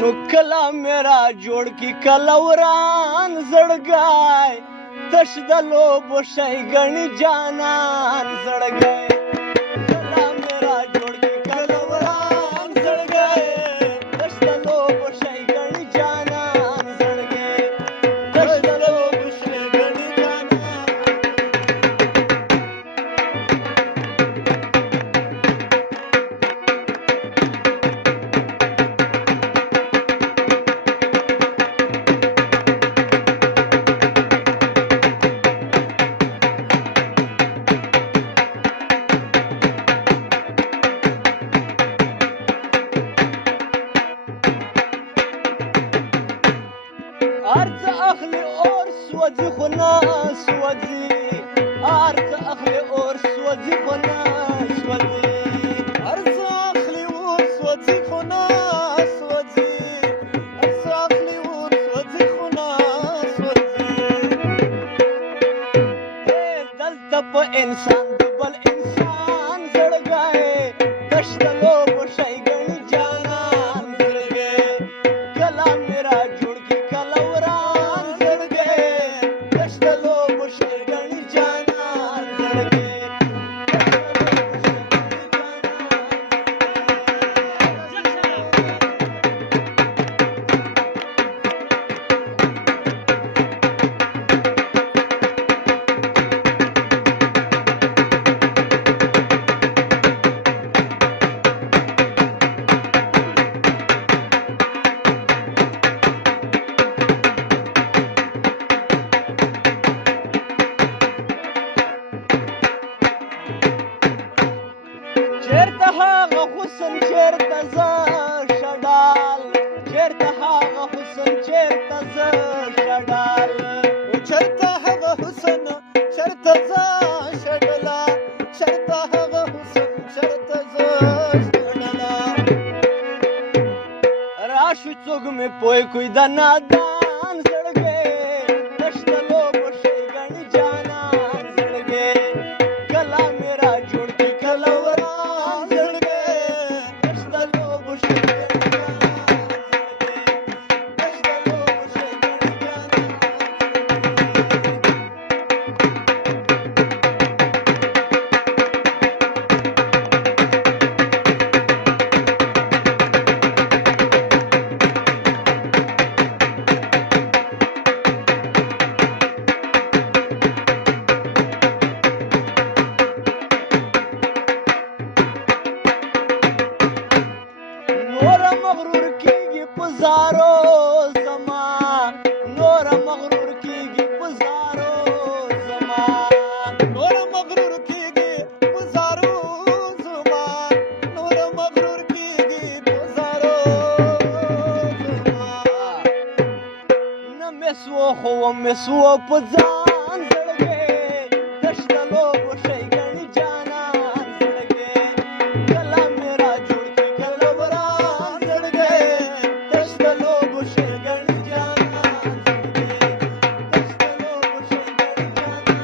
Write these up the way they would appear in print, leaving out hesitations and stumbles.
نو کله میرا جوړ کی کله وران زړګای تش د لوبو شي ګڼي جانان زړګای کله میرا جوړ کی کله وران زړګای تش د لوبو شي ګڼي جانان زړګای تش د لوبو شي ګڼي جانان ارز اخلي اور سوځي خو نه سوځي ارز اخلي اور سوځي خو نه سوځي ارز اخلي اور سوځي خو نه سوځي ارز اخلي اور سوځي خو نه سوځي دلته په انسان د بل انسان زړګای تش د لوبو شي ګڼي جانان زړګای کله میرا جوړ کی کله وران زړګای تش د لوبو شي ګڼي جانان زړګای چیرته هغه حسن چیرته زه شډال چیرته هغه حسن چیرته زه شډال چیرته هغه حسن چیرته زه شډلا چیرته هغه حسن چیرته زه شډلا راشي څوک مې پوی کوي د نادان زړګی تش د لوبو شي ګڼي جانان زړګی کله میرا جوړ کی کله وران زړګی تش د لوبو شي ګڼي جانان زړګی تش د لوبو شي ګڼي جانان نور مغرور کیږي په زارو زما نور مغرور کیږي په زارو زما نور مغرور کیږي په زارو زما نور مغرور کیږي په زارو زما نه مسو خو مسو په ځان زړګی تش د لوبو شي ګڼي جانان زړګی کله میرا جوړ کی کله وران زړګی تش د لوبو شي ګڼي جانان زړګی تش د لوبو شي ګڼي جانان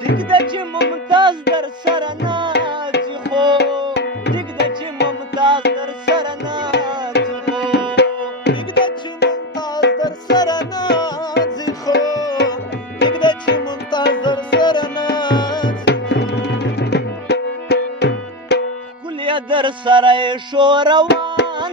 دیگده چې ممتاز در سره ناځي خو دیگده چې ممتاز در سره ناځي خو دیگده چې ممتاز در سره ناځي خو دیگده چې ممتاز در سره ناځي ښکليه در سره یې شو روان